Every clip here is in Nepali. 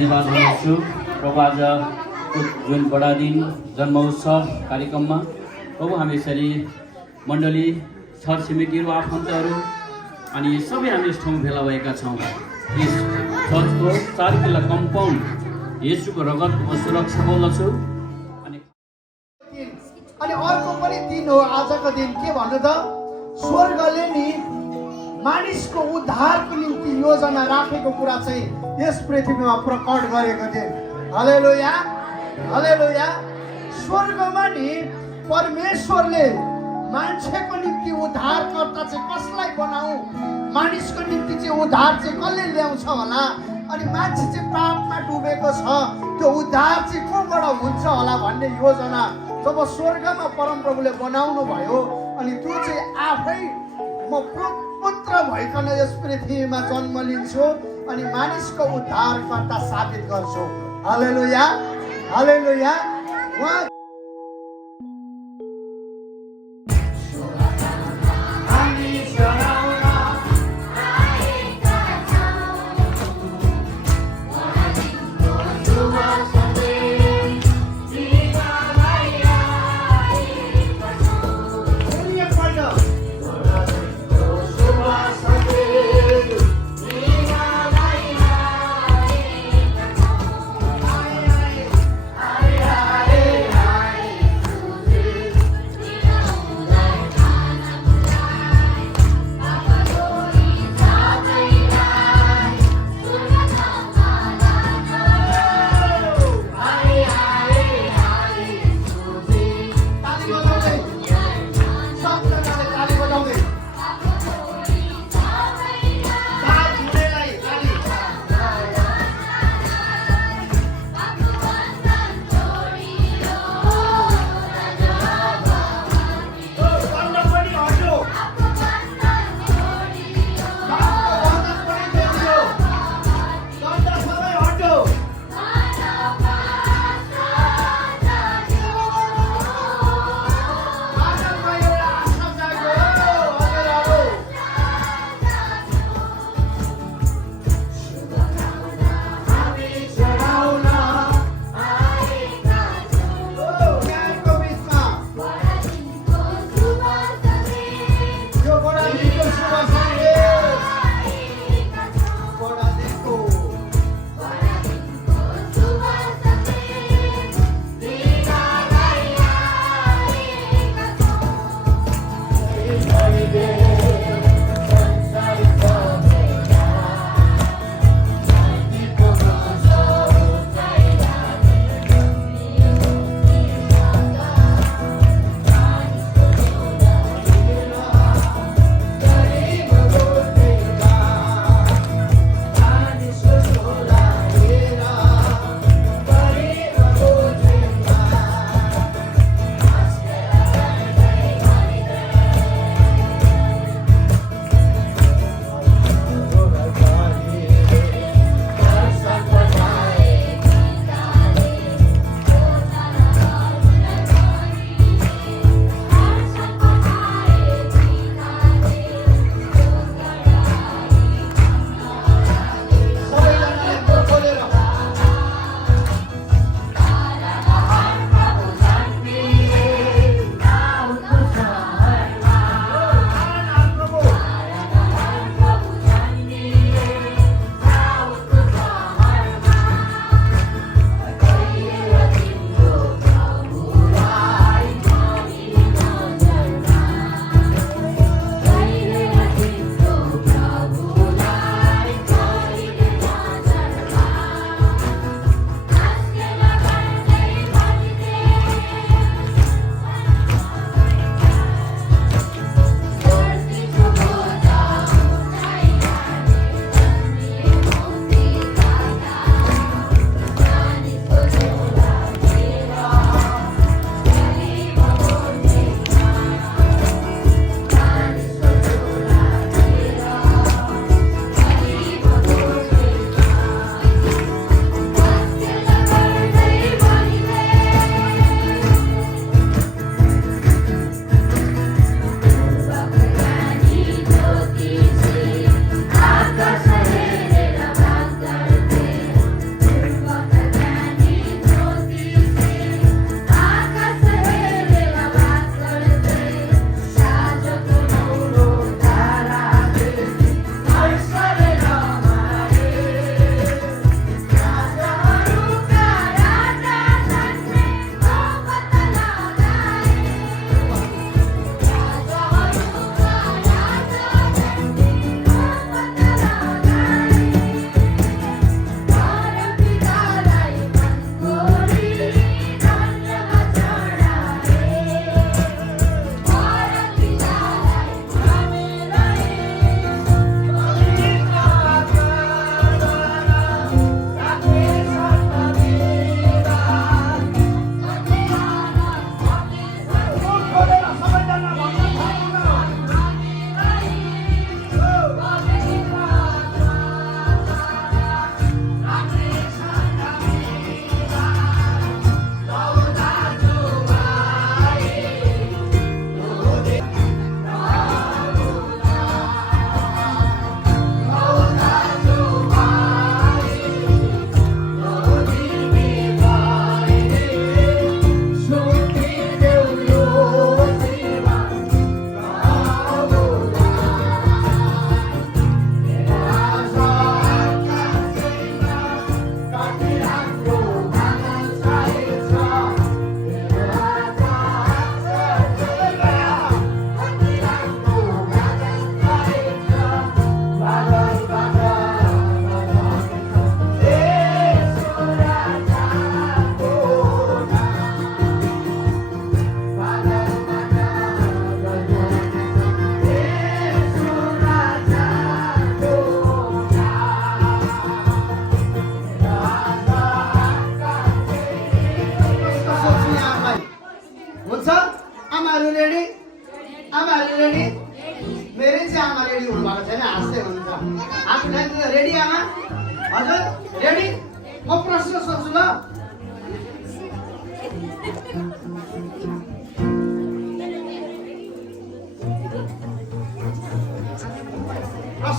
धन्यवाद दिन्छु प्रभु आजको जुन बडा दिन जन्म उत्सव कार्यक्रममा प्रभु हामी यसरी मण्डली छरछिमेकीहरू आफन्तहरू अनि सबै हामी यस ठाउँमा भेला भएका छौँ। यस चर्चको 4 किला कम्पाउन्ड येशूको रगतको सुरक्षा बोल्दछु। अनि अर्को पनि दिन हो आजको दिन, के भन्नु त, स्वर्गले नि मानिसको उद्धारको निम्ति योजना राखेको कुरा चाहिँ यस पृथ्वीमा प्रकट गरेको दिन। हालेलुया हालेलुया। स्वर्गमा नि परमेश्वरले मान्छेको निम्ति उद्धारकर्ता चाहिँ कसलाई बनाऊ, मानिसको निम्ति चाहिँ उद्धार चाहिँ कसले ल्याउँछ होला, अनि मान्छे चाहिँ पापमा डुबेको छ, त्यो उद्धार चाहिँ कोबाट हुन्छ होला भन्ने योजना जब स्वर्गमा परमप्रभुले बनाउनु भयो, अनि त्यो चाहिँ आफै म पुत्र भइकन यस पृथ्वीमा जन्म लिन्छु अनि मानिसको उद्धारकर्ता साबित गर्छु। हालेलुया हालेलुया। उहाँ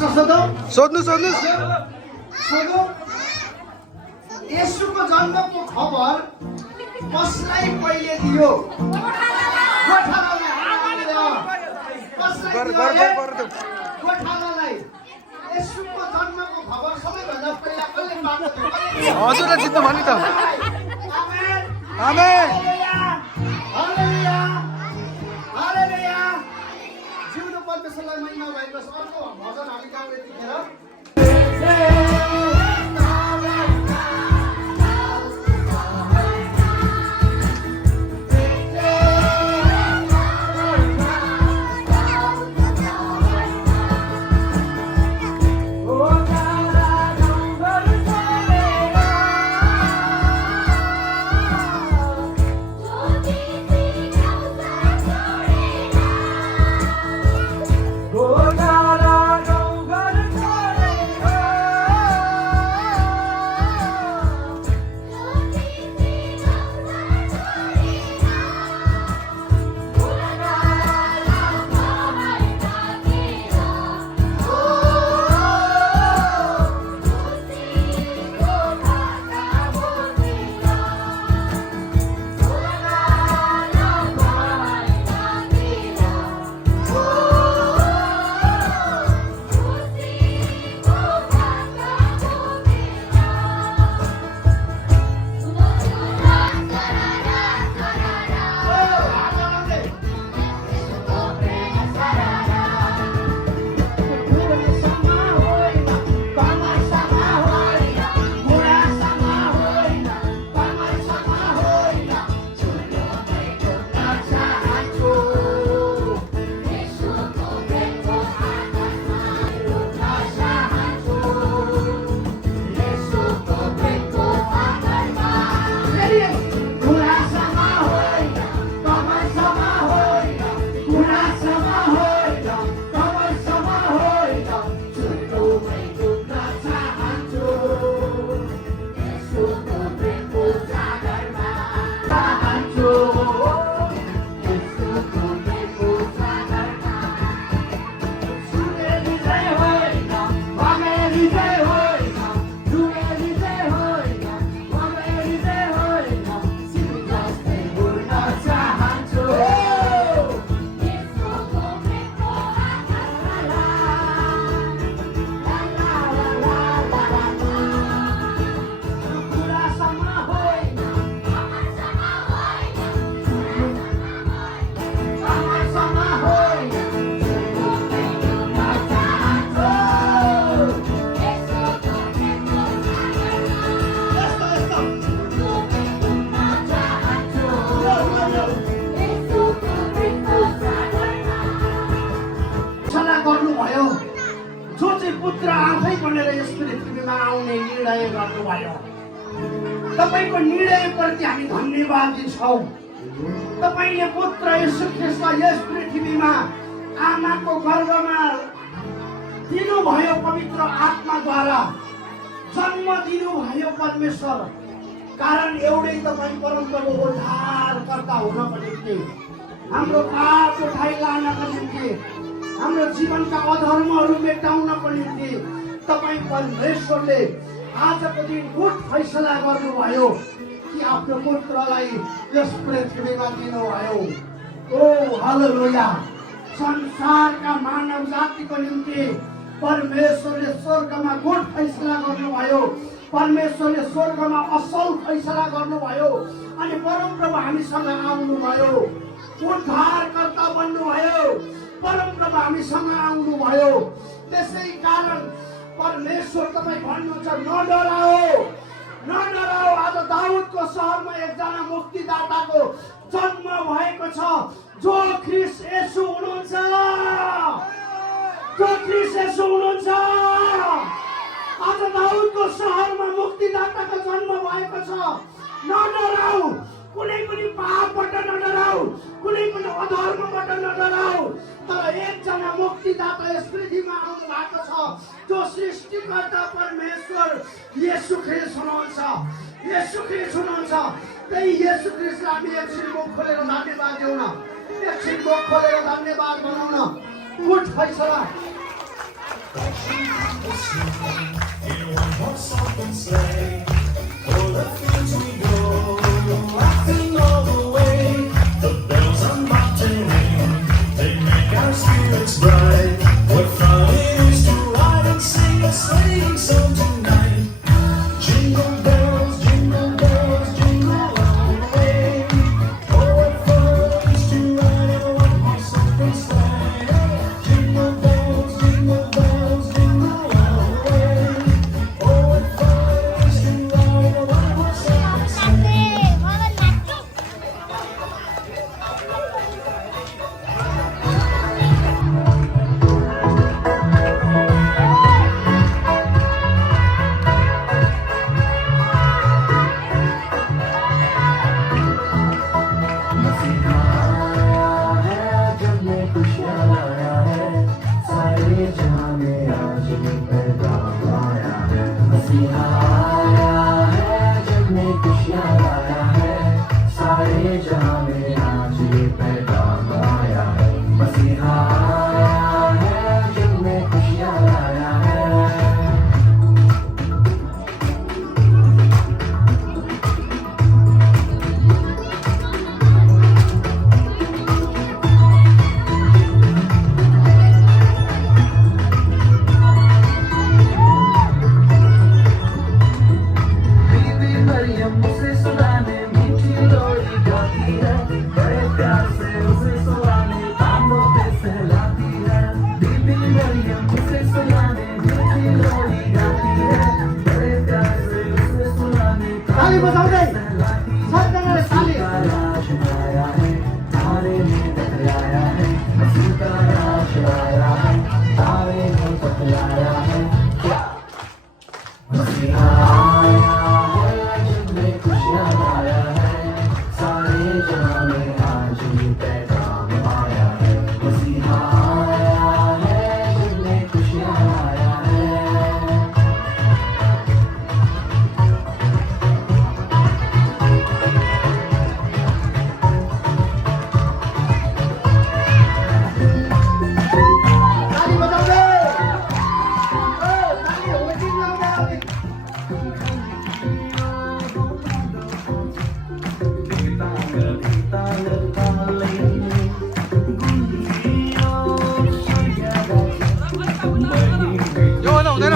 प्रश्न सोधौँ सोध्नुहोस् सोधौँ येशूको जन्मको खबर कसलाई पहिले दियो? गोठालालाई। कसलाई दियो अरे? गोठालालाई। येशूको जन्मको खबर सबैभन्दा पहिला कसले पाएको थियो? हजुरले जित्नु भयो नि त। आमेन। आमेन। हालेलुया। हालेलुया। जिउँदो परमेश्वरलाई महिमा भएको अर्को भजन हामी गाउँ यतिखेर। पुत्र आफै बनेर यस पृथ्वीमा आउने निर्णय गर्नुभयो। तपाईको निर्णयप्रति हामी धन्यवाद दिन्छौँ। तपाईले पुत्र येशू ख्रीष्टलाई यस पृथ्वीमा आमाको गर्भमा दिनुभयो, पवित्र आत्माद्वारा जन्म दिनुभयो परमेश्वर। कारण एउटै तपाईँ परमप्रभु उद्धारकर्ता हुनको निम्ति, हाम्रो पाप उठाइ लानको निम्ति, हाम्रो जीवनका अधर्महरू मेटाउनको निम्ति तपाईँ परमेश्वरले आजको दिन गुड फैसला गर्नुभयो कि आफ्नो पुत्रलाई यस पृथ्वीमा दिनुभयो। ओ हालेलुया। संसारका मानव जातिको निम्ति परमेश्वरले स्वर्गमा गुड फैसला गर्नुभयो। परमेश्वरले स्वर्गमा असल फैसला गर्नुभयो अनि परमप्रभु हामीसँग आउनुभयो, उद्धारकर्ता बन्नुभयो। परमप्रभु हामीसँग आउनुभयो। त्यसै कारण परमेश्वर तपाईँ भन्नुहुन्छ नडराओ, नडराओ। आज दाउदको सहरमा एकजना मुक्तिदाताको जन्म भएको छ, जो ख्रीष्ट येशू हुनुहुन्छ, जो ख्रीष्ट येशू हुनुहुन्छ। आज दाउदको सहरमा मुक्तिदाताको जन्म भएको छ। नडराऊ, कुनै पनि पापबाट नडराऊ, कुनै पनि अधर्मबाट नडराऊ। तर एकजना मुक्तिदाता यस पृथ्वीमा आउनु भएको छ, जो सृष्टिकर्ता परमेश्वर येशू ख्रीष्ट हुनुहुन्छ, येशू ख्रीष्ट हुनुहुन्छ। त्यही येशू ख्रीष्टलाई हामी एकछिन मुख खोलेर धन्यवाद दिउँ न, एकछिन मुख खोलेर धन्यवाद भनौँ न। गुड फैसला ताली बजाउँदै सबैजनाले ताली ताली बजाउँदै ताली हो कि लाउँदै यो भन्दा हुँदैन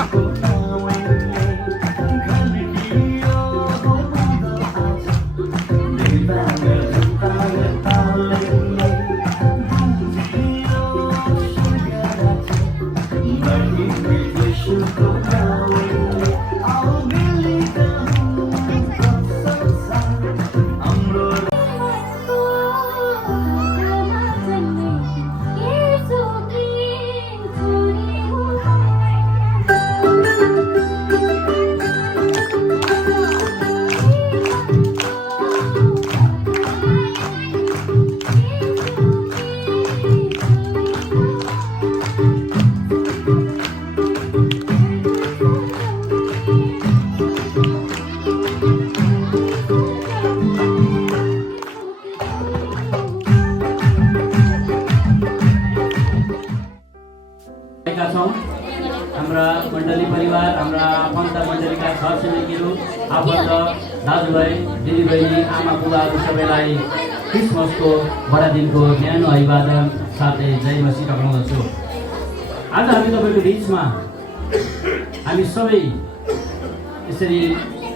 छौँ हाम्रा मण्डली परिवार हाम्रा आफन्त मण्डलीका छरछिमेकीहरू आफन्त दाजुभाइ दिदीबहिनी आमा बुबाहरू सबैलाई क्रिसमसको बडादिनको न्यानो अभिवादन साथै जय मसीह टक्राउँदछु। आज हामी तपाईँको बिचमा हामी सबै यसरी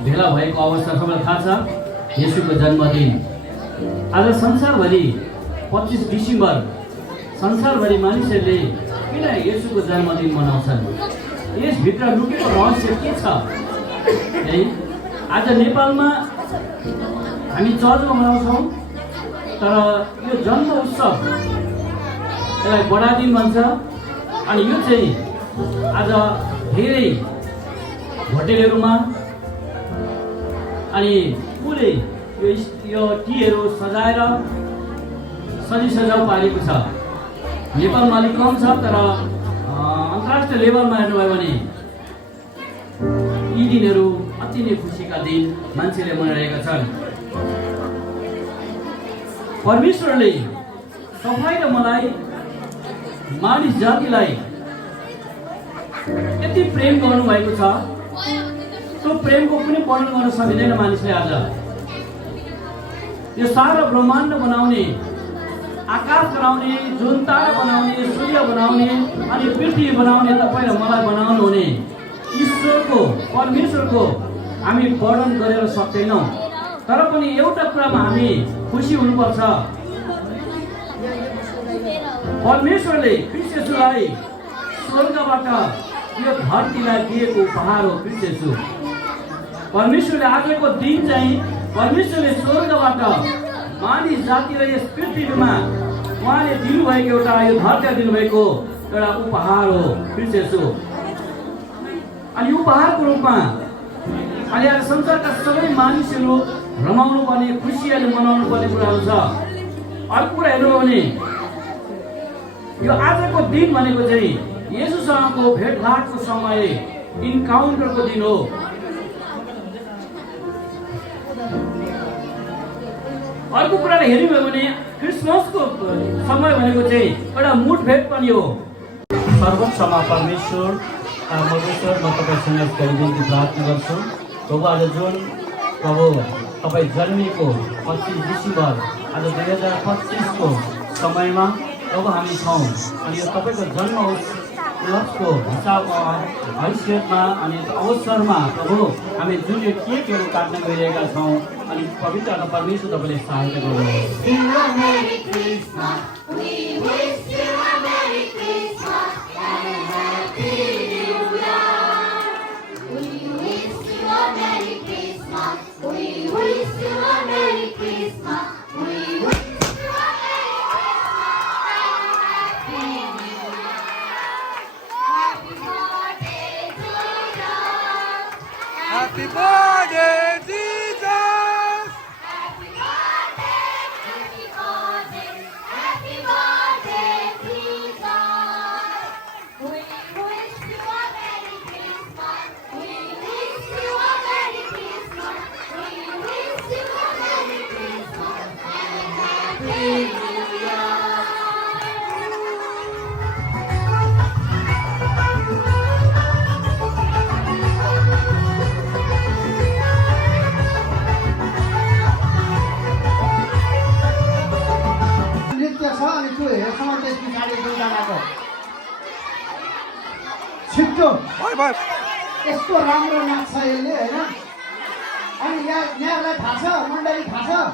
भेला भएको अवस्था सबैलाई थाहा छ। येशूको जन्मदिन आज संसारभरि 25 डिसेम्बर संसारभरि मानिसहरूले किन येशूको जन्मदिन मनाउँछन्? यसभित्र लुकेको रहस्य के छ? है आज नेपालमा हामी चर्चमा मनाउँछौँ, तर यो जन्म उत्सव यसलाई बडादिन भन्छ। अनि यो चाहिँ आज धेरै होटेलहरूमा अनि फुलले यो टीहरू सजाएर सजाउ पारेको छ। नेपालमा अलिक कम छ, तर अन्तर्राष्ट्रिय लेभलमा हेर्नुभयो भने यी दिनहरू अति नै खुसीका दिन मान्छेले मनाइरहेका छन्। परमेश्वरले तपाईँ र मलाई मानिस जातिलाई यति प्रेम गर्नुभएको छ, त्यो प्रेमको पनि वर्णन गर्न सकिँदैन मानिसले। आज यो सारा ब्रह्माण्ड बनाउने, आकाश बनाउने, जुन तारा बनाउने, सूर्य बनाउने अनि पृथ्वी बनाउने, तपाईँ र मलाई बनाउनु हुने ईश्वरको, परमेश्वरको हामी वर्णन गरेर सक्दैनौँ। तर पनि एउटा कुरामा हामी खुसी हुनुपर्छ, परमेश्वरले ख्रीष्ट येशूलाई स्वर्गबाट यो धरतीलाई दिएको उपहार हो ख्रीष्ट येशू। परमेश्वरले आजको दिन चाहिँ परमेश्वरले स्वर्गबाट मानिस जाति र यस पृथ्वीमा उहाँले दिनुभएको एउटा यो धरती दिनुभएको एउटा उपहार हो ख्रीष्ट येशू। अनि उपहारको रूपमा अनि आज संसारका सबै मानिसहरू रमाउनु पर्ने, खुसीयाले मनाउनु पर्ने कुराहरू छ। अर्को कुरा हेर्नु भने यो आजको दिन भनेको चाहिँ येशूसँगको भेटघाटको समय, इन्काउन्टरको दिन हो। अर्को कुराले हेर्नुभयो भने क्रिसमसको समय भनेको चाहिँ एउटा मुठभेट पनि हो। सर्वोच्चमा परमेश्वर मधुश्वर म तपाईँसँग यसका निम्ति प्रार्थना गर्छु। प्रभु आज जुन प्रभु तपाईँ जन्मिएको 25 डिसेम्बर आज 2025को समयमा प्रभु हामी छौँ अनि यो तपाईँको जन्म उत्सवको हिसाबमा हैसियतमा अनि अवसरमा प्रभु हामी जुन यो केकहरू काट्न गइरहेका छौँ अनि पवित्र परमेश्वर तपाईँले सहायता गर्नुहोस्। Happy birthday, Jesus! Happy birthday, happy birthday, happy birthday, Jesus! We wish you a Merry Christmas. We wish you a Merry Christmas. We wish you a Merry Christmas and a Happy New Year. नृत्य छ अनि त्यो हेर्छौँ त्यस पछाडि दुईजनाको छिट्टो Bye bye. यस्तो राम्रो नाच्छ यसले होइन। अनि यहाँलाई थाहा छ, मण्डली थाहा छ,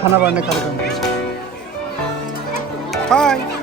खाना बाँड्ने कार्यक्रम हाई